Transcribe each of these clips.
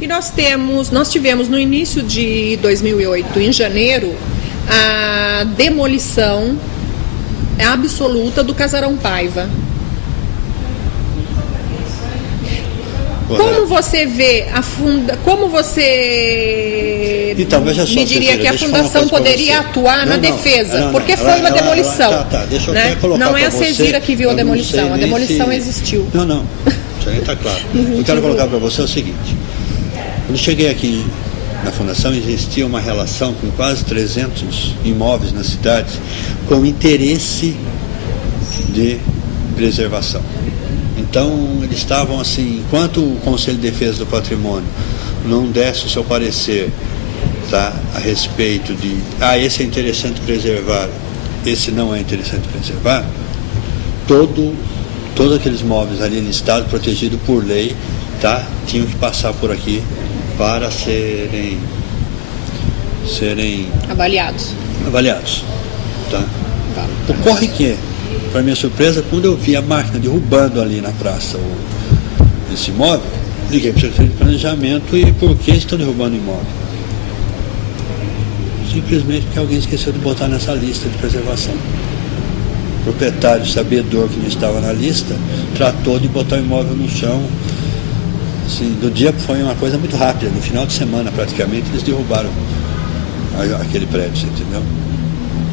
E nós tivemos no início de 2008, em janeiro, a demolição absoluta do Casarão Paiva. Como você vê como você me diria que a Fundação poderia atuar na defesa? Porque foi uma demolição. Deixa eu né? colocar não é a você, Cesira que viu a demolição, a demolição existiu. Não, isso aí está claro. Eu quero colocar para você o seguinte: quando eu cheguei aqui na Fundação, existia uma relação com quase 300 imóveis na cidade com interesse de preservação. Então, eles estavam assim, enquanto o Conselho de Defesa do Patrimônio não desse o seu parecer, tá, a respeito de, esse é interessante preservar, esse não é interessante preservar, todos aqueles imóveis ali listados, protegidos por lei, tá, tinham que passar por aqui para serem avaliados. Tá? Ocorre que, para minha surpresa, quando eu vi a máquina derrubando ali na praça esse imóvel, liguei para o Secretaria de Planejamento e por que estão derrubando o imóvel? Simplesmente porque alguém esqueceu de botar nessa lista de preservação. O proprietário sabedor que não estava na lista tratou de botar o imóvel no chão. Assim, do dia foi uma coisa muito rápida, no final de semana praticamente eles derrubaram aquele prédio, você entendeu?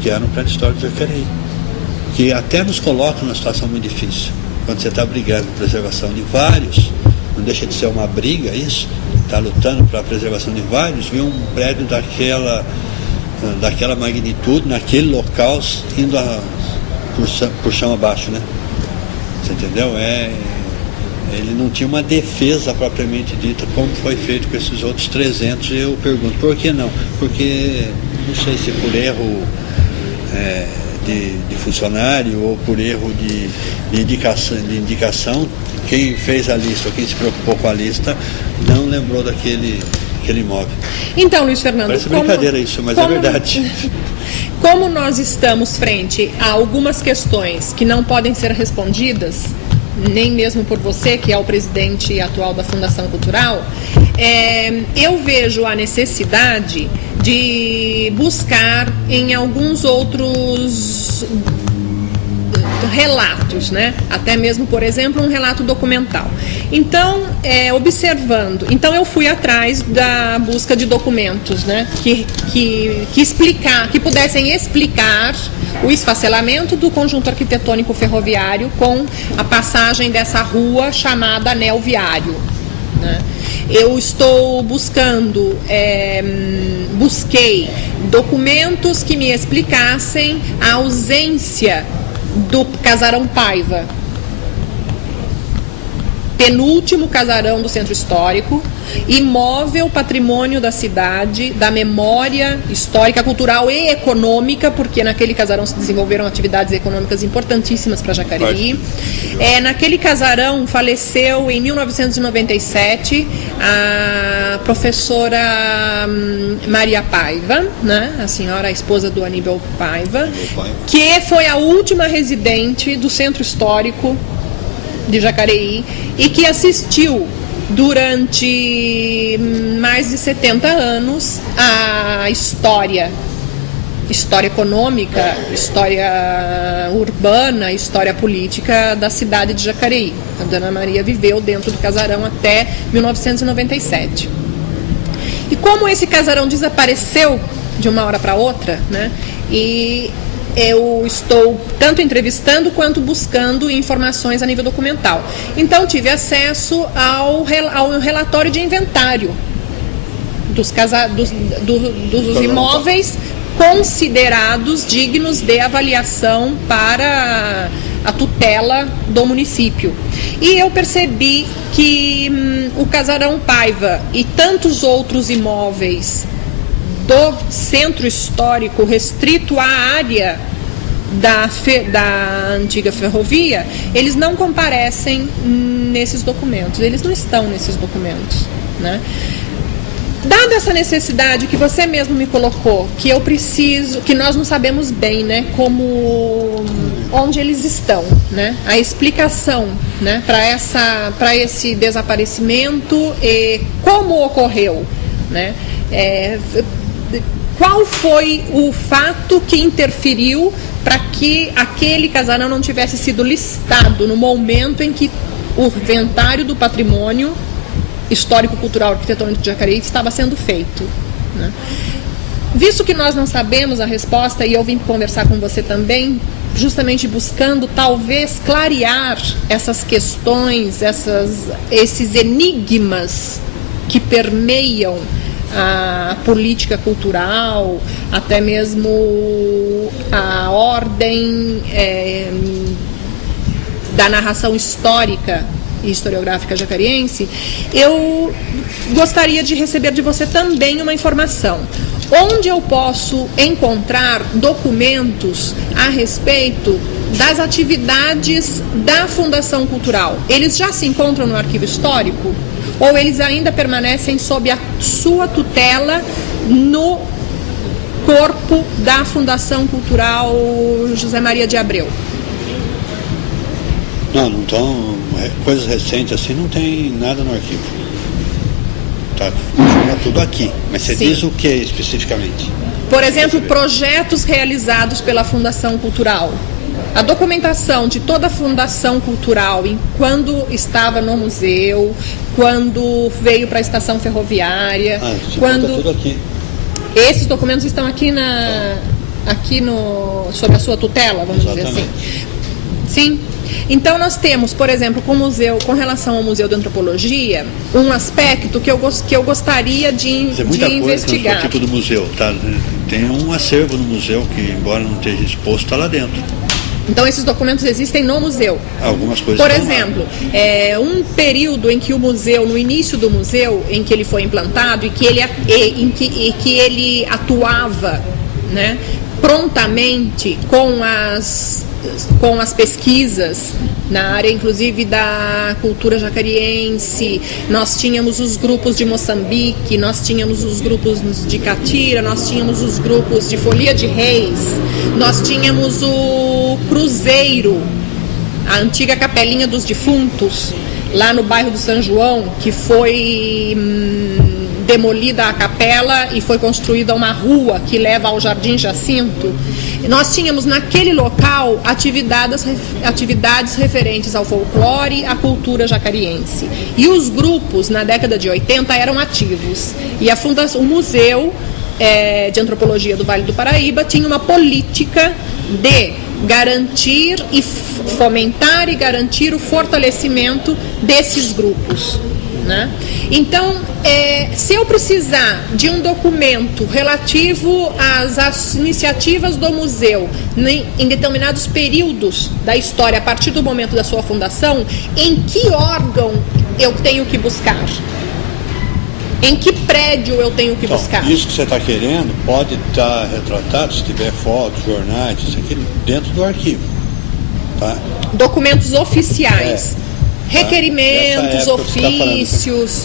Que era um prédio histórico de Jacareí, que até nos coloca numa situação muito difícil, quando você está brigando por preservação de vários, não deixa de ser uma briga isso, está lutando para a preservação de vários, viu um prédio daquela magnitude, naquele local, indo por chão abaixo, né? Você entendeu? Ele não tinha uma defesa propriamente dita, como foi feito com esses outros 300, e eu pergunto, por que não? Porque, não sei se por erro de funcionário ou por erro de indicação, quem fez a lista ou quem se preocupou com a lista não lembrou daquele imóvel. Então, Luiz Fernando, parece brincadeira isso, mas é verdade. Como nós estamos frente a algumas questões que não podem ser respondidas, nem mesmo por você, que é o presidente atual da Fundação Cultural, eu vejo a necessidade de buscar em alguns outros relatos, né? Até mesmo, por exemplo, um relato documental. Então, eu fui atrás da busca de documentos, né? Que pudessem explicar o esfacelamento do conjunto arquitetônico ferroviário com a passagem dessa rua chamada Anel Viário, né? Eu estou busquei documentos que me explicassem a ausência do Casarão Paiva, penúltimo casarão do Centro Histórico, imóvel patrimônio da cidade, da memória histórica, cultural e econômica, porque naquele casarão se desenvolveram atividades econômicas importantíssimas para Jacareí. Naquele casarão faleceu em 1997 a professora Maria Paiva, né? A esposa do Aníbal Paiva, que foi a última residente do Centro Histórico de Jacareí e que assistiu durante mais de 70 anos a história econômica, história urbana, história política da cidade de Jacareí. A Dona Maria viveu dentro do casarão até 1997. E como esse casarão desapareceu de uma hora para outra, né? E eu estou tanto entrevistando quanto buscando informações a nível documental. Então, tive acesso ao relatório de inventário dos imóveis considerados dignos de avaliação para a tutela do município. E eu percebi que o Casarão Paiva e tantos outros imóveis do Centro Histórico restrito à área da antiga ferrovia, eles não comparecem nesses documentos, eles não estão nesses documentos, né? Dada essa necessidade que você mesmo me colocou, que eu preciso, que nós não sabemos bem, né, como onde eles estão, né? A explicação, né, para esse desaparecimento e como ocorreu, né? Qual foi o fato que interferiu para que aquele casarão não tivesse sido listado no momento em que o inventário do patrimônio histórico-cultural arquitetônico de Jacareí estava sendo feito, né? Visto que nós não sabemos a resposta, e eu vim conversar com você também, justamente buscando talvez clarear essas questões, esses enigmas que permeiam a política cultural, até mesmo a ordem da narração histórica e historiográfica jacariense, eu gostaria de receber de você também uma informação. Onde eu posso encontrar documentos a respeito das atividades da Fundação Cultural? Eles já se encontram no arquivo histórico? Ou eles ainda permanecem sob a sua tutela no corpo da Fundação Cultural José Maria de Abreu? Não estão. Coisas recentes assim não tem nada no arquivo. Tá tudo aqui. Mas você diz o que especificamente? Por exemplo, projetos realizados pela Fundação Cultural. A documentação de toda a Fundação Cultural, quando estava no museu, quando veio para a estação ferroviária, quando... tudo aqui. Esses documentos estão aqui sob a sua tutela, vamos dizer assim. Sim. Então nós temos, por exemplo, com relação ao Museu de Antropologia, um aspecto que eu gostaria de investigar. Tipo do museu, tá? Tem um acervo no museu que, embora não esteja exposto, está lá dentro. Então esses documentos existem no museu. Algumas coisas. Por exemplo, um período em que o museu, no início do museu, em que ele foi implantado e que ele atuava, né, prontamente com as pesquisas na área, inclusive, da cultura jacariense. Nós tínhamos os grupos de Moçambique, nós tínhamos os grupos de Catira, nós tínhamos os grupos de Folia de Reis, nós tínhamos o Cruzeiro, a antiga Capelinha dos Defuntos, lá no bairro do São João, que foi demolida a capela e foi construída uma rua que leva ao Jardim Jacinto. Nós tínhamos naquele local atividades referentes ao folclore, à cultura jacariense. E os grupos, na década de 80, eram ativos. E o Museu de Antropologia do Vale do Paraíba tinha uma política de garantir e fomentar e garantir o fortalecimento desses grupos, né? Então, se eu precisar de um documento relativo às iniciativas do museu em determinados períodos da história, a partir do momento da sua fundação, em que órgão eu tenho que buscar? Em que prédio eu tenho que buscar? Isso que você está querendo pode estar retratado, se tiver fotos, jornais, isso aqui, dentro do arquivo. Tá? Documentos oficiais. Requerimentos, ofícios,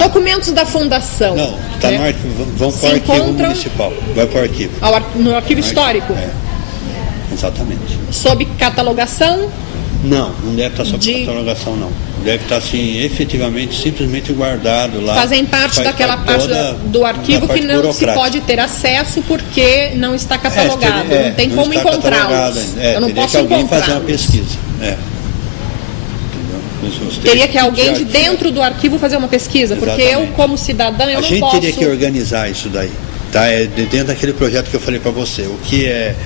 documentos da fundação. Não, está no arquivo, vão para o arquivo municipal. Vai para o arquivo. No arquivo histórico? Exatamente. Sob catalogação? Não deve estar sob catalogação, não. Deve estar, assim, efetivamente, simplesmente guardado lá. Fazem parte daquela parte do arquivo que não se pode ter acesso porque não está catalogado. Não tem como encontrá-los. Eu não posso alguém fazer uma pesquisa. Teria que alguém de dentro do arquivo fazer uma pesquisa, porque eu, como cidadã, eu não posso... A gente teria que organizar isso daí, tá? Dentro daquele projeto que eu falei para você, o que é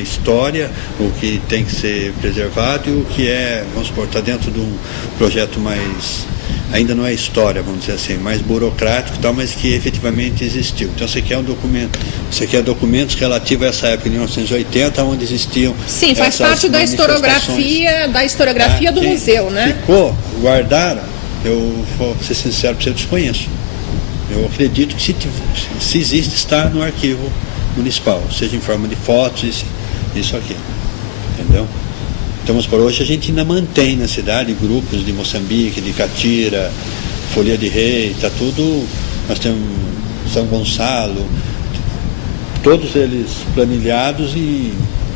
história, o que tem que ser preservado e o que é, vamos supor, está dentro de um projeto mais, ainda não é história, vamos dizer assim, mais burocrático e tal, mas que efetivamente existiu. Então você quer documentos relativos a essa época de 1980, onde existiam... Sim, faz parte da historiografia do museu, né? Ficou, guardaram, eu vou ser sincero para você, eu desconheço. Eu acredito que se existe, está no arquivo municipal, seja em forma de fotos, isso aqui, entendeu? Então, por hoje a gente ainda mantém na cidade grupos de Moçambique, de Catira, Folia de Rei, tá tudo, nós temos São Gonçalo, todos eles planilhados e,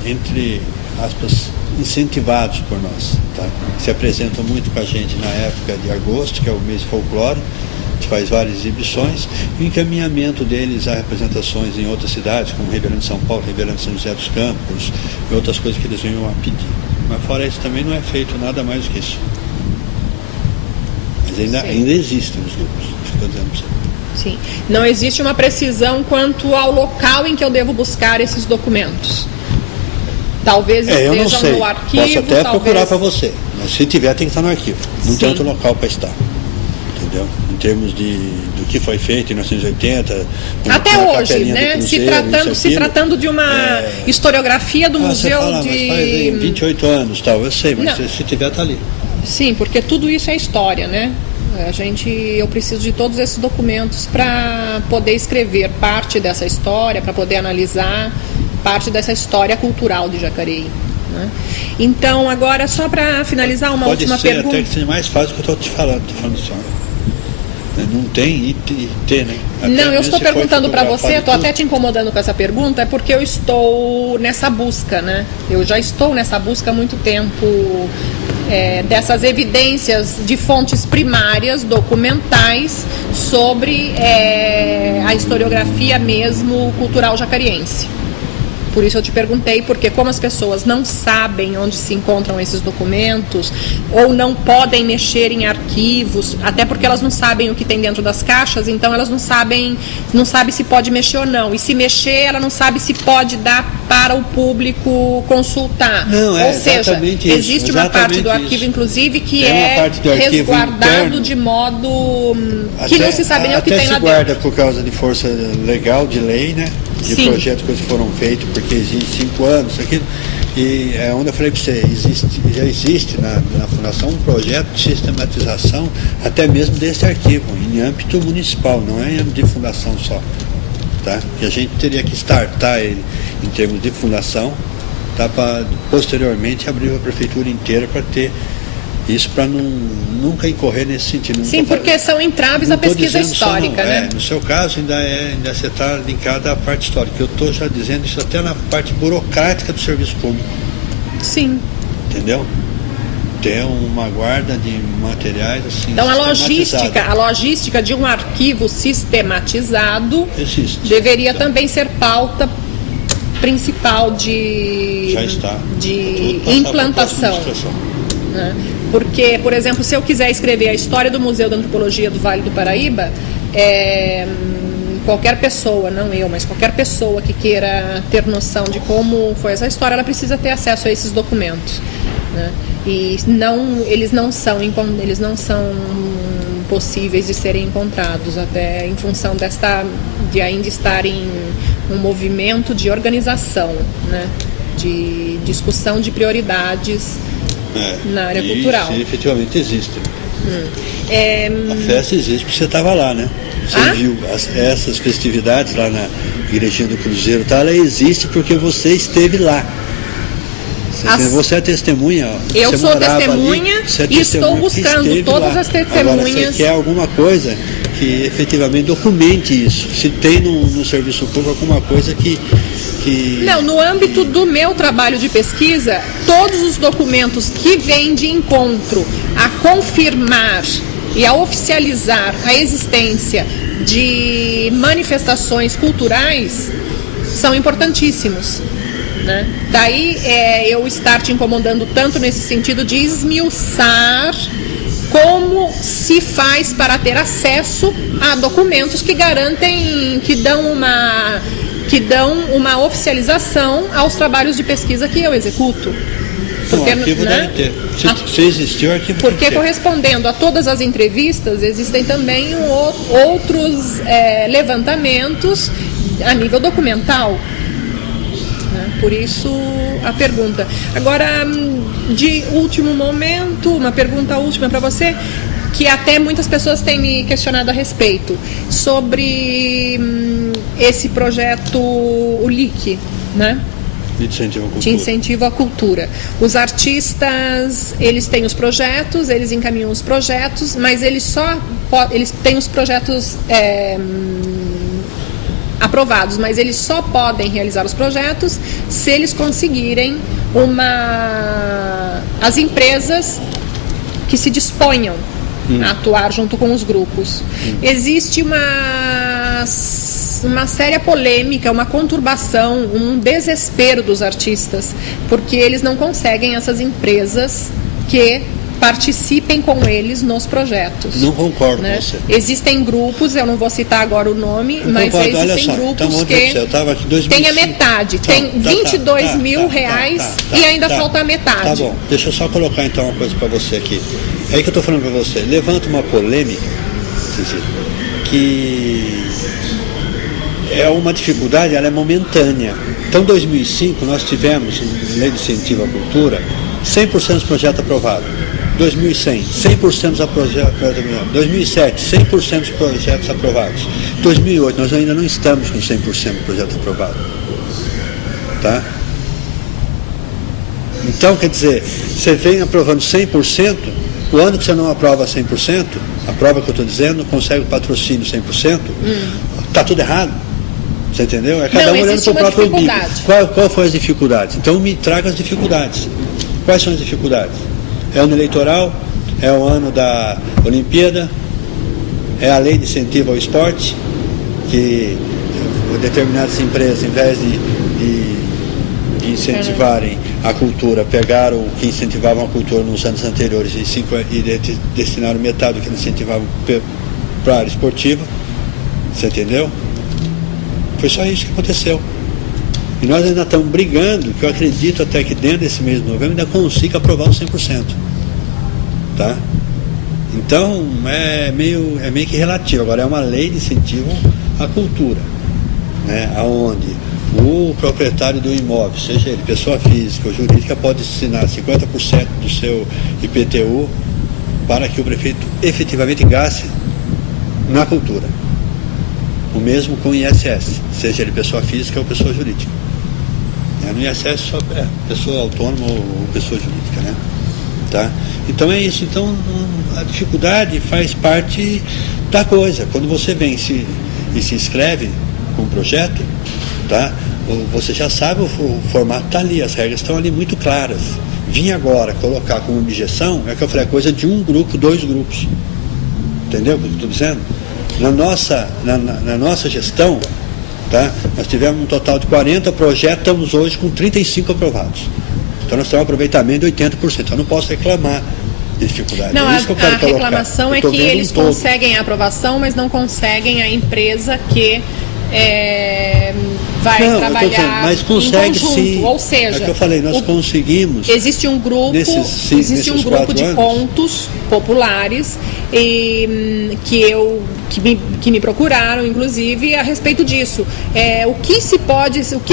entre aspas, incentivados por nós. Tá? Se apresentam muito com a gente na época de agosto, que é o mês folclore, a gente faz várias exibições, e o encaminhamento deles a representações em outras cidades, como Ribeirão de São Paulo, Ribeirão de São José dos Campos, e outras coisas que eles venham a pedir. Mas fora isso também não é feito nada mais do que isso. Mas ainda existem os grupos, isso que eu estou dizendo para você. Sim. Não existe uma precisão quanto ao local em que eu devo buscar esses documentos. Talvez estejam eu não sei. no arquivo. Posso até talvez... procurar para você, mas se tiver tem que estar no arquivo. Não Sim. tem outro local para estar. Entendeu? Em termos do que foi feito em 1980. Até hoje, né? Cruzeiro, se tratando de uma historiografia do museu fala, de. Mas faz 28 anos, tal, eu sei, mas não. se tiver está ali. Sim, porque tudo isso é história, né? Eu preciso de todos esses documentos para poder escrever parte dessa história, para poder analisar parte dessa história cultural de Jacareí. Né? Então, agora, só para finalizar, uma última pergunta. Pode ser até que seja mais fácil do que eu estou te falando, só. Não tem IT, né? Até não, eu estou perguntando para você, estou tudo. até te incomodando com essa pergunta, é porque eu estou nessa busca, né? Eu já estou nessa busca há muito tempo dessas evidências de fontes primárias, documentais, sobre a historiografia mesmo cultural jacariense. Por isso eu te perguntei, porque como as pessoas não sabem onde se encontram esses documentos, ou não podem mexer em arquivos, até porque elas não sabem o que tem dentro das caixas, então elas não sabem se pode mexer ou não. E se mexer, ela não sabe se pode dar para o público consultar. Não, ou seja, existe uma parte do isso. arquivo, inclusive, que resguardado de modo que não se sabe nem o que tem lá dentro. Até se guarda por causa de força legal, de lei, né? De Sim. projetos que foram feitos, porque existe 5 anos, isso aqui. E é onde eu falei para você, já existe na Fundação um projeto de sistematização até mesmo desse arquivo, em âmbito municipal, não é em âmbito de fundação só. Tá? Que a gente teria que startar ele em termos de fundação, tá? Para posteriormente abrir a prefeitura inteira para ter isso, para nunca incorrer nesse sentido. Sim, porque são entraves à pesquisa histórica, né? No seu caso, ainda você está linkado à parte histórica. Eu estou já dizendo isso até na parte burocrática do serviço público. Sim. Entendeu? Tem uma guarda de materiais assim. Então a logística de um arquivo sistematizado deveria também ser pauta principal de implantação. Né? Porque, por exemplo, se eu quiser escrever a história do Museu da Antropologia do Vale do Paraíba, qualquer pessoa, não eu, mas qualquer pessoa que queira ter noção de como foi essa história, ela precisa ter acesso a esses documentos. Né? E eles não são possíveis de serem encontrados, até em função de ainda estar em um movimento de organização, né? De discussão de prioridades na área cultural. Isso efetivamente existe. A festa existe porque você estava lá, né? Você viu essas festividades lá na Igrejinha do Cruzeiro, tá? Ela existe porque você esteve lá. Você é testemunha. Eu sou testemunha e estou buscando todas as testemunhas. Agora, você quer alguma coisa que efetivamente documente isso. Se tem no serviço público alguma coisa que... Não, no âmbito do meu trabalho de pesquisa, todos os documentos que vêm de encontro a confirmar e a oficializar a existência de manifestações culturais são importantíssimos. Né? Daí eu estar te incomodando tanto nesse sentido de esmiuçar como se faz para ter acesso a documentos que garantem, que dão uma oficialização aos trabalhos de pesquisa que eu executo. Porque, o arquivo deve ter. Se existir, o arquivo porque deve ter. Correspondendo a todas as entrevistas, existem também outros levantamentos a nível documental. Por isso a pergunta. Agora, de último momento, uma pergunta última para você, que até muitas pessoas têm me questionado a respeito, sobre esse projeto, o LIC, né? De incentivo à cultura. Os artistas, eles têm os projetos, eles encaminham os projetos, mas eles têm os projetos aprovados, mas eles só podem realizar os projetos se eles conseguirem as empresas que se disponham a atuar junto com os grupos. Existe uma séria polêmica, uma conturbação, um desespero dos artistas, porque eles não conseguem essas empresas que participem com eles nos projetos. Não concordo com você. Existem grupos, eu não vou citar agora o nome, mas existem grupos que tem a metade, tem 22 mil reais e ainda falta a metade. Tá bom, deixa eu só colocar então uma coisa para você aqui. É aí que eu estou falando para você. Levanta uma polêmica, que é uma dificuldade, ela é momentânea. Então, em 2005, nós tivemos, Lei de Incentivo à Cultura, 100% dos projetos aprovados. 2100, 100% dos projetos aprovados. 2007, 100% dos projetos aprovados. 2008, nós ainda não estamos com 100% do projeto aprovado. Tá? Então, quer dizer, você vem aprovando 100%, o ano que você não aprova 100%, a prova que eu estou dizendo, consegue o patrocínio 100%, está tudo errado. Você entendeu? É cada um olhando para o próprio umbigo. Qual foi as dificuldades? Então me traga as dificuldades. Quais são as dificuldades? É o ano eleitoral, é o ano da Olimpíada, é a lei de incentivo ao esporte, que determinadas empresas, em vez de incentivarem a cultura, pegaram o que incentivavam a cultura nos anos anteriores e destinaram metade do que incentivavam para a área esportiva. Você entendeu? Foi só isso que aconteceu. E nós ainda estamos brigando, que eu acredito até que dentro desse mês de novembro ainda consiga aprovar os 100%. Tá? Então, é meio que relativo. Agora, é uma lei de incentivo à cultura, né? Onde o proprietário do imóvel, seja ele pessoa física ou jurídica, pode destinar 50% do seu IPTU para que o prefeito efetivamente gaste na cultura. O mesmo com o ISS, seja ele pessoa física ou pessoa jurídica. No ISS só pessoa autônoma ou pessoa jurídica, né? Tá? Então é isso. Então a dificuldade faz parte da coisa. Quando você vem e se inscreve com um projeto, tá? Você já sabe, o formato está ali, as regras estão ali muito claras. Vim agora colocar como objeção, é que eu falei, a coisa de um grupo, 2 grupos. Entendeu o que eu estou dizendo? Na nossa gestão, tá? Nós tivemos um total de 40 projetos, estamos hoje com 35 aprovados. Então nós temos um aproveitamento de 80%. Então eu não posso reclamar de dificuldade. Não, é isso que eu quero a reclamação é que eles todo. conseguem a aprovação, mas não conseguem a empresa que vai trabalhar mas consegue, em conjunto. sim. Ou seja, é que eu falei, nós conseguimos. Existe um grupo, nesses um grupo de anos. contos populares que me procuraram, inclusive, a respeito disso. O que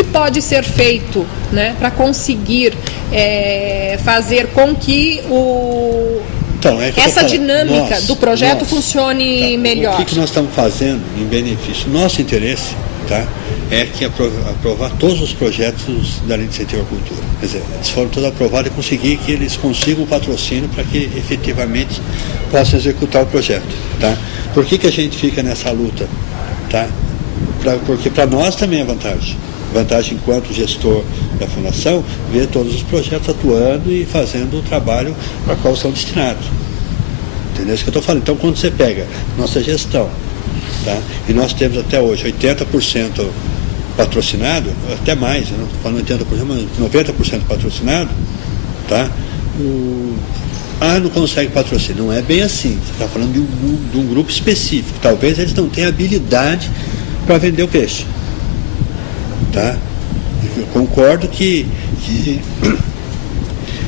pode ser feito, né, para conseguir fazer com que essa dinâmica do projeto funcione melhor. O que nós estamos fazendo em benefício? Nosso interesse, tá, é que aprovar todos os projetos da Lei de Incentivo à Cultura. Quer dizer, eles foram todos aprovados e conseguir que eles consigam o patrocínio para que efetivamente possam executar o projeto. Tá? Por que a gente fica nessa luta? Tá? Porque para nós também é vantagem. Vantagem enquanto gestor da fundação, ver todos os projetos atuando e fazendo o trabalho para qual são destinados. Entendeu? É isso que eu estou falando. Então, quando você pega nossa gestão, tá? E nós temos até hoje 80% patrocinado, até mais, eu não estou falando 80%, mas 90% patrocinado, tá? Não consegue patrocínio. Não é bem assim. Você está falando de um grupo específico. Talvez eles não tenham habilidade para vender o peixe. Tá? Eu concordo que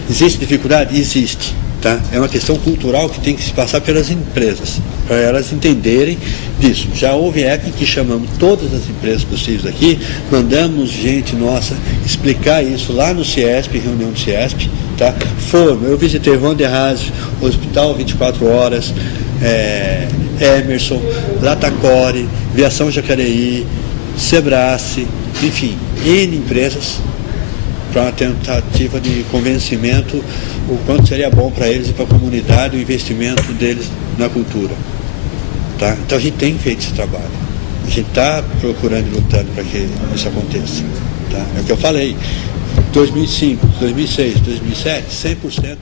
existe dificuldade? Existe. Tá? É uma questão cultural que tem que se passar pelas empresas, para elas entenderem disso. Já houve época que chamamos todas as empresas possíveis aqui, mandamos gente nossa explicar isso lá no CIESP, reunião do CIESP. Tá? Eu visitei Ronderraz, Hospital 24 Horas, Emerson, Latacore, Viação Jacareí, Sebrace, enfim, N empresas, para uma tentativa de convencimento o quanto seria bom para eles e para a comunidade o investimento deles na cultura. Tá? Então a gente tem feito esse trabalho. A gente está procurando e lutando para que isso aconteça. Tá? É o que eu falei. 2005, 2006, 2007, 100%